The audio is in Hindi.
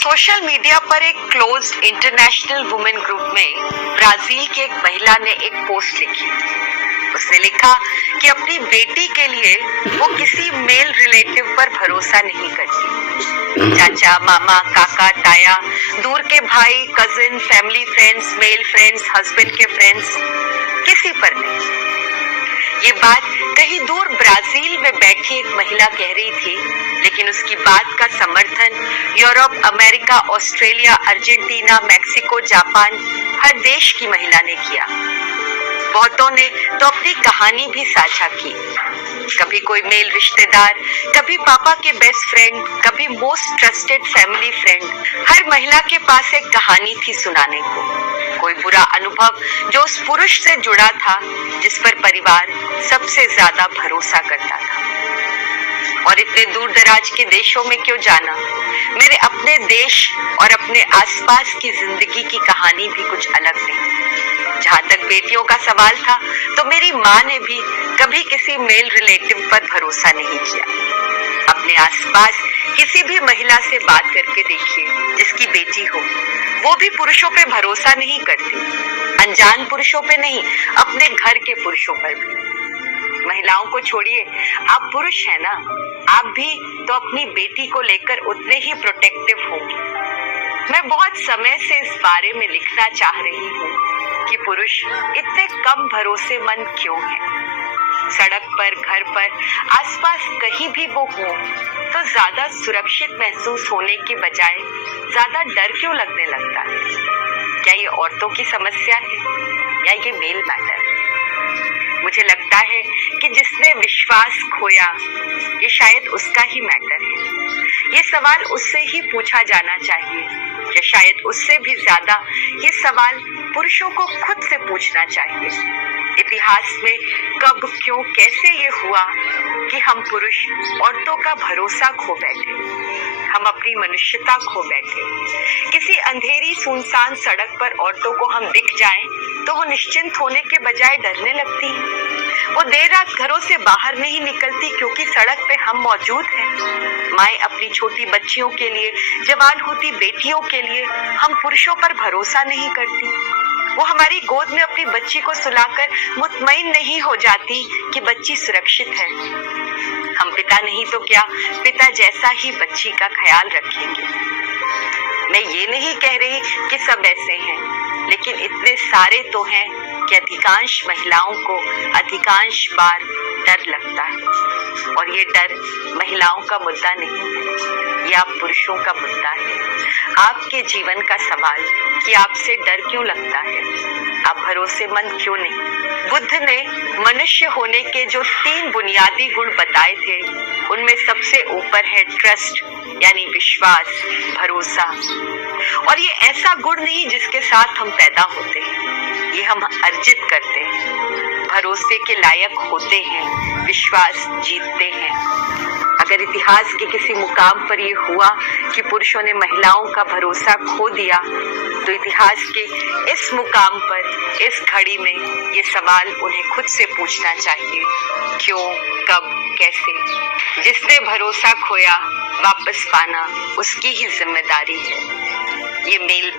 सोशल मीडिया पर एक क्लोज इंटरनेशनल वुमेन ग्रुप में ब्राजील की एक महिला ने एक पोस्ट लिखी। उसने लिखा कि अपनी बेटी के लिए वो किसी मेल रिलेटिव पर भरोसा नहीं करती। चाचा, मामा, काका, ताया, दूर के भाई, cousin, family friends, male friends, husband के फ्रेंड्स, किसी पर नहीं। ये बात कहीं दूर ब्राजील में बैठी एक महिला कह रही थी, लेकिन उसकी बात का समर्थन Europe, America, Australia, Argentina, Mexico, Japan, हर देश की महिला ने किया। बहुतों ने तो अपनी कहानी भी साझा की। कभी कोई मेल रिश्तेदार, कभी पापा के बेस्ट फ्रेंड, कभी मोस्ट ट्रस्टेड फैमिली फ्रेंड। हर महिला के पास एक कहानी थी सुनाने को। कोई बुरा अनुभव जो उस पुरुष से जुड़ा था जिस पर परिवार सबसे ज्यादा भरोसा करता था। और इतने दूर दराज के देशों में क्यों जाना, मेरे अपने देश और अपने आसपास की जिंदगी की कहानी भी कुछ अलग नहीं। जहां तक बेटियों का सवाल था, तो मेरी माँ ने भी कभी किसी मेल रिलेटिव पर भरोसा नहीं किया। अपने आसपास किसी भी महिला से बात करके देखिए जिसकी बेटी हो, वो भी पुरुषों पे भरोसा नहीं करती। अनजान पुरुषों पे नहीं, अपने घर के पुरुषों पर भी। महिलाओं को छोड़िए, आप पुरुष हैं ना, आप भी तो अपनी बेटी को लेकर उतने ही प्रोटेक्टिव होंगे। मैं बहुत समय से इस बारे में लिखना चाह रही हूँ कि पुरुष इतने कम भरोसेमंद क्यों हैं। सड़क पर, घर पर, आसपास कहीं भी वो हो तो ज्यादा सुरक्षित महसूस होने के बजाय ज्यादा डर क्यों लगने लगता है? क्या ये औरतों की समस्या है या ये मेल मैटर? मुझे लगता है कि जिसने विश्वास खोया, ये शायद उसका ही मैटर है। ये सवाल उससे ही पूछा जाना चाहिए, या शायद उससे भी ज्यादा ये सवाल पुरुषों को खुद से पूछना चाहिए। इतिहास में कब, क्यों, कैसे ये हुआ कि हम पुरुष औरतों का भरोसा खो बैठे, हम अपनी मनुष्यता खो बैठे। किसी अंधेरी सुनसान सड़क पर औरतों को हम दिख जाएं तो वो निश्चिंत होने के बजाय डरने लगती हैं। वो देर रात घरों से बाहर नहीं निकलती क्योंकि सड़क पे हम मौजूद हैं। माएं अपनी छोटी बच्चियों के लिए, जवान होती बेटियों के लिए हम पुरुषों पर भरोसा नहीं करती। वो हमारी गोद में अपनी बच्ची को सुलाकर मुतमईन नहीं हो जाती कि बच्ची सुरक्षित है। हम पिता नहीं तो क्या, पिता जैसा ही बच्ची का ख्याल रखेंगे। मैं ये नहीं कह रही कि सब ऐसे हैं, लेकिन इतने सारे तो हैं कि अधिकांश महिलाओं को अधिकांश बार डर लगता है। और ये डर महिलाओं का मुद्दा नहीं है, ये आप पुरुषों का मुद्दा है। आपके जीवन का सवाल कि आपसे डर क्यों लगता है, आप भरोसेमंद क्यों नहीं। बुद्ध ने मनुष्य होने के जो 3 बुनियादी गुण बताए थे, उनमें सबसे ऊपर है ट्रस्ट, यानी विश्वास, भरोसा। और ये ऐसा गुण नहीं जिसके साथ हम पैदा होते हैं, ये हम अर्जित करते हैं, भरोसे के लायक होते हैं, विश्वास जीतते हैं। अगर इतिहास के किसी मुकाम पर ये हुआ कि पुरुषों ने महिलाओं का भरोसा खो दिया, तो इतिहास के इस मुकाम पर, इस घड़ी में ये सवाल उन्हें खुद से पूछना चाहिए, क्यों, कब, कैसे। जिसने भरोसा खोया, वापस पाना उसकी ही जिम्मेदारी है। ये मेल